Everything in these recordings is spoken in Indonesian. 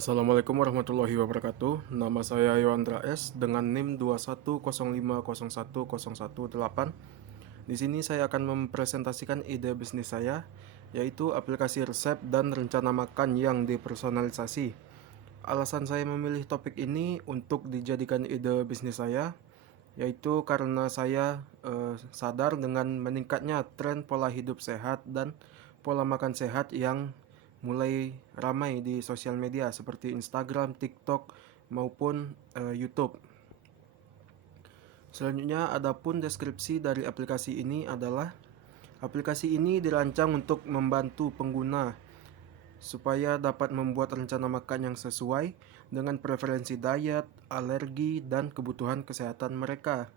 Assalamualaikum warahmatullahi wabarakatuh. Nama saya Yoandra S dengan NIM 21050101018. Di sini saya akan mempresentasikan ide bisnis saya, yaitu aplikasi resep dan rencana makan yang dipersonalisasi. Alasan saya memilih topik ini untuk dijadikan ide bisnis saya, yaitu karena saya sadar dengan meningkatnya tren pola hidup sehat dan pola makan sehat yang mulai ramai di sosial media seperti Instagram, TikTok, maupun YouTube. Selanjutnya, adapun deskripsi dari aplikasi ini adalah aplikasi ini dirancang untuk membantu pengguna supaya dapat membuat rencana makan yang sesuai dengan preferensi diet, alergi, dan kebutuhan kesehatan mereka.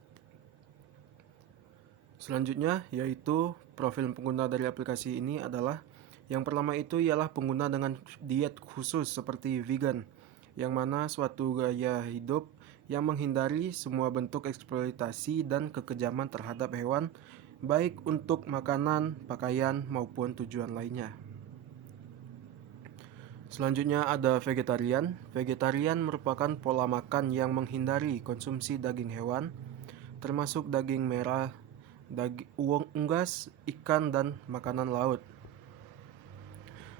Selanjutnya, yaitu profil pengguna dari aplikasi ini adalah yang pertama itu ialah pengguna dengan diet khusus seperti vegan, yang mana suatu gaya hidup yang menghindari semua bentuk eksploitasi dan kekejaman terhadap hewan, baik untuk makanan, pakaian, maupun tujuan lainnya. Selanjutnya ada vegetarian. Vegetarian merupakan pola makan yang menghindari konsumsi daging hewan, termasuk daging merah, uang unggas, ikan, dan makanan laut.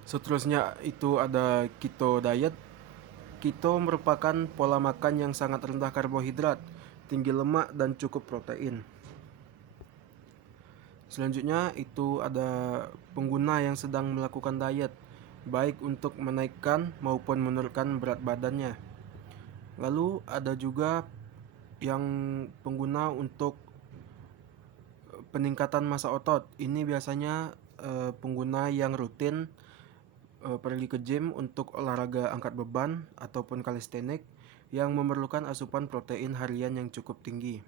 Seterusnya itu ada keto diet. Keto merupakan pola makan yang sangat rendah karbohidrat, tinggi lemak, dan cukup protein. Selanjutnya itu ada pengguna yang sedang melakukan diet, baik untuk menaikkan maupun menurunkan berat badannya. Lalu ada juga yang pengguna untuk peningkatan massa otot. Ini biasanya pengguna yang rutin pergi ke gym untuk olahraga angkat beban ataupun kalistenik yang memerlukan asupan protein harian yang cukup tinggi.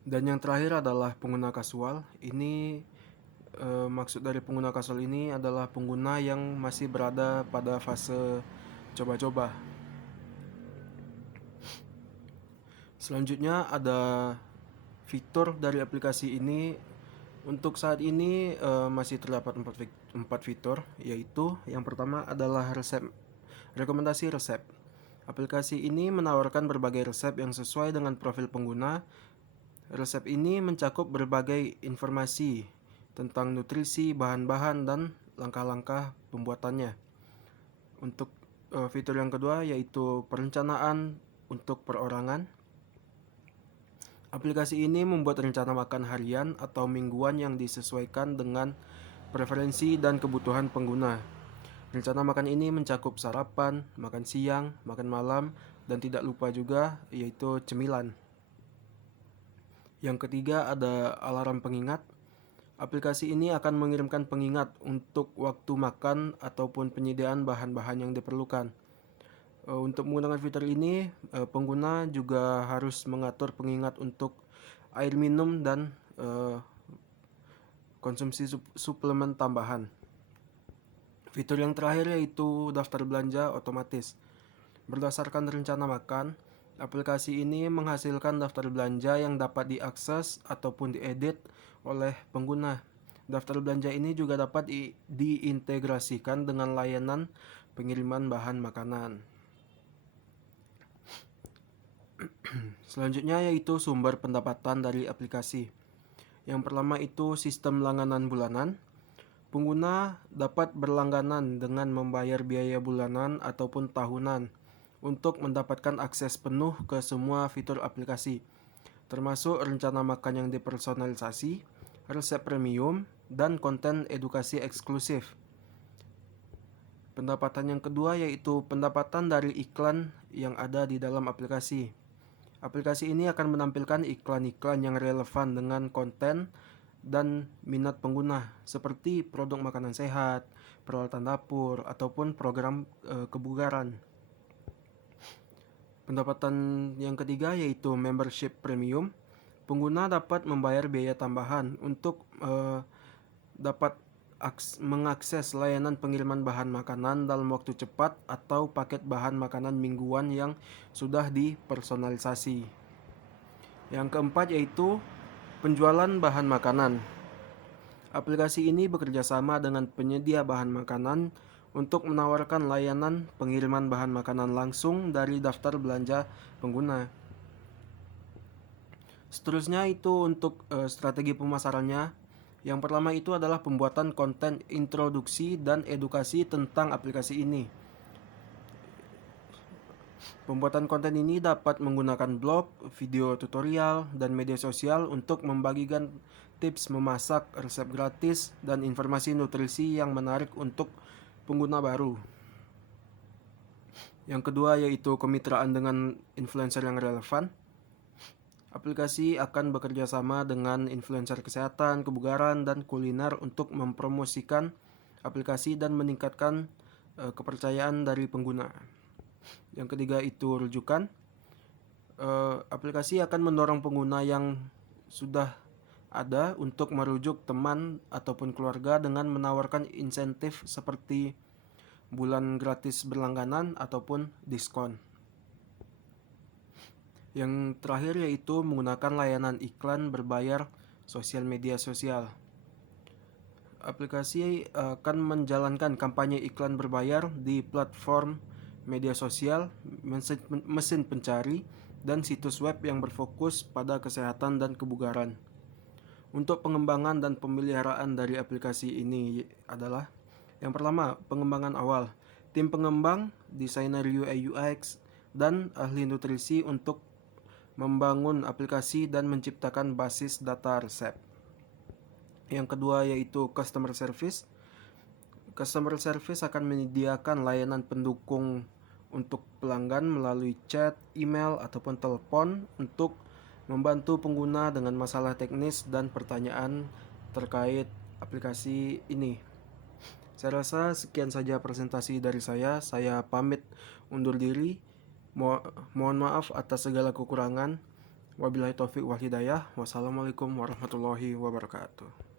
Dan yang terakhir adalah pengguna kasual. Ini maksud dari pengguna kasual ini adalah pengguna yang masih berada pada fase coba-coba. Selanjutnya ada fitur dari aplikasi ini. Untuk saat ini masih terdapat 4 fitur, yaitu yang pertama adalah rekomendasi resep. Aplikasi ini menawarkan berbagai resep yang sesuai dengan profil pengguna. Resep ini mencakup berbagai informasi tentang nutrisi, bahan-bahan, dan langkah-langkah pembuatannya. Untuk fitur yang kedua yaitu perencanaan untuk perorangan. Aplikasi ini membuat rencana makan harian atau mingguan yang disesuaikan dengan preferensi dan kebutuhan pengguna. Rencana makan ini mencakup sarapan, makan siang, makan malam, dan tidak lupa juga yaitu cemilan. Yang ketiga ada alarm pengingat. Aplikasi ini akan mengirimkan pengingat untuk waktu makan ataupun penyediaan bahan-bahan yang diperlukan. Untuk menggunakan fitur ini, pengguna juga harus mengatur pengingat untuk air minum dan konsumsi suplemen tambahan. Fitur yang terakhir yaitu daftar belanja otomatis. Berdasarkan rencana makan, aplikasi ini menghasilkan daftar belanja yang dapat diakses ataupun diedit oleh pengguna. Daftar belanja ini juga dapat diintegrasikan dengan layanan pengiriman bahan makanan. Selanjutnya yaitu sumber pendapatan dari aplikasi. Yang pertama itu sistem langganan bulanan. Pengguna dapat berlangganan dengan membayar biaya bulanan ataupun tahunan untuk mendapatkan akses penuh ke semua fitur aplikasi, termasuk rencana makan yang dipersonalisasi, resep premium, dan konten edukasi eksklusif. Pendapatan yang kedua yaitu pendapatan dari iklan yang ada di dalam aplikasi. Aplikasi ini akan menampilkan iklan-iklan yang relevan dengan konten dan minat pengguna, seperti produk makanan sehat, peralatan dapur, ataupun program kebugaran. Pendapatan yang ketiga yaitu membership premium. Pengguna dapat membayar biaya tambahan untuk dapat mengakses layanan pengiriman bahan makanan dalam waktu cepat atau paket bahan makanan mingguan yang sudah dipersonalisasi. Yang keempat yaitu penjualan bahan makanan. Aplikasi ini bekerja sama dengan penyedia bahan makanan untuk menawarkan layanan pengiriman bahan makanan langsung dari daftar belanja pengguna. Seterusnya itu untuk strategi pemasarannya. Yang pertama itu adalah pembuatan konten introduksi dan edukasi tentang aplikasi ini. Pembuatan konten ini dapat menggunakan blog, video tutorial, dan media sosial untuk membagikan tips memasak, resep gratis, dan informasi nutrisi yang menarik untuk pengguna baru. Yang kedua yaitu kemitraan dengan influencer yang relevan. Aplikasi akan bekerja sama dengan influencer kesehatan, kebugaran, dan kuliner untuk mempromosikan aplikasi dan meningkatkan kepercayaan dari pengguna. Yang ketiga itu rujukan. Aplikasi akan mendorong pengguna yang sudah ada untuk merujuk teman ataupun keluarga dengan menawarkan insentif seperti bulan gratis berlangganan ataupun diskon. Yang terakhir yaitu menggunakan layanan iklan berbayar sosial media sosial. Aplikasi akan menjalankan kampanye iklan berbayar di platform media sosial, mesin pencari, dan situs web yang berfokus pada kesehatan dan kebugaran. Untuk pengembangan dan pemeliharaan dari aplikasi ini adalah yang pertama, pengembangan awal. Tim pengembang, desainer UI UX, dan ahli nutrisi untuk membangun aplikasi dan menciptakan basis data resep. Yang kedua yaitu customer service. Customer service akan menyediakan layanan pendukung untuk pelanggan melalui chat, email, ataupun telepon untuk membantu pengguna dengan masalah teknis dan pertanyaan terkait aplikasi ini. Saya rasa sekian saja presentasi dari saya. Saya pamit undur diri. Mohon maaf atas segala kekurangan. Wabillahi taufiq wal hidayah. Wassalamualaikum warahmatullahi wabarakatuh.